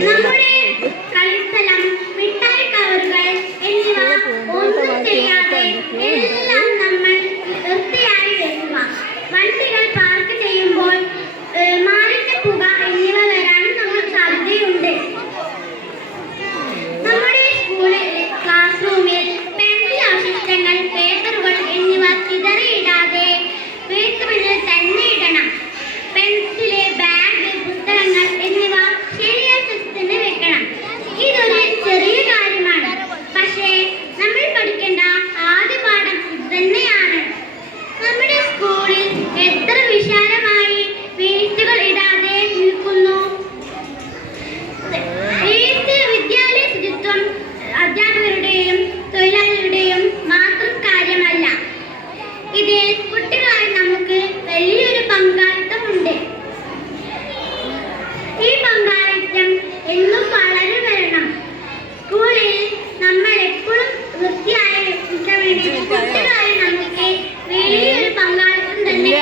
നമ്മുടെ കളിസ്ഥലം, മിഠായി കവറുകൾ എന്നിവ ഒന്നും ചെയ്യാതെ എല്ലാം നമ്മൾ വൃത്തിയായി വെക്കുക. വണ്ടികൾ പാർക്ക് ചെയ്യുമ്പോൾ മാലിന്യ പുക എന്നിവ വരാനും നമ്മൾ സാധ്യതയുണ്ട്. നമ്മുടെ സ്കൂളിലെ ക്ലാസ് റൂമിൽ പെൻസിൽ അവശിഷ്ടങ്ങൾ, പേപ്പറുകൾ എന്നിവ ചിതറിയിടാതെ വേസ്റ്റുബിന്നിൽ തന്നെ ഇടണം. പെൻസില്, ബാഗ്, പുസ്തകങ്ങൾ എന്നിവ ശരിയായ സ്ഥലത്ത് വെക്കണം. ഇതൊരു ചെറിയ കാര്യമാണ്, പക്ഷേ നമ്മൾ പഠിക്കേണ്ട ആദ്യ പാഠം ഇത് തന്നെയാണ്. നമ്മുടെ സ്കൂളിൽ എത്ര വിശാലമായി വേസ്റ്റുകൾ ഇടാതെ നിൽക്കുന്നു. വേസ്റ്റ് വിദ്യാലയ ശുചിത്വം അധ്യാപകരുടെയും തൊഴിലാളികളുടെയും മാത്രം കാര്യമല്ല. ഇതിൽ കുട്ടികളായി നമുക്ക് വലിയൊരു പങ്കാളിത്തമുണ്ട്. ഈ പങ്കാളിത്തം എന്നും വളർന്നു വരണം. സ്കൂളിൽ നമ്മൾ എപ്പോഴും വൃത്തിയായി വെക്കാൻ വേണ്ടി കുട്ടികളായി നമുക്ക് വലിയൊരു പങ്കാളിത്തം തന്നെ.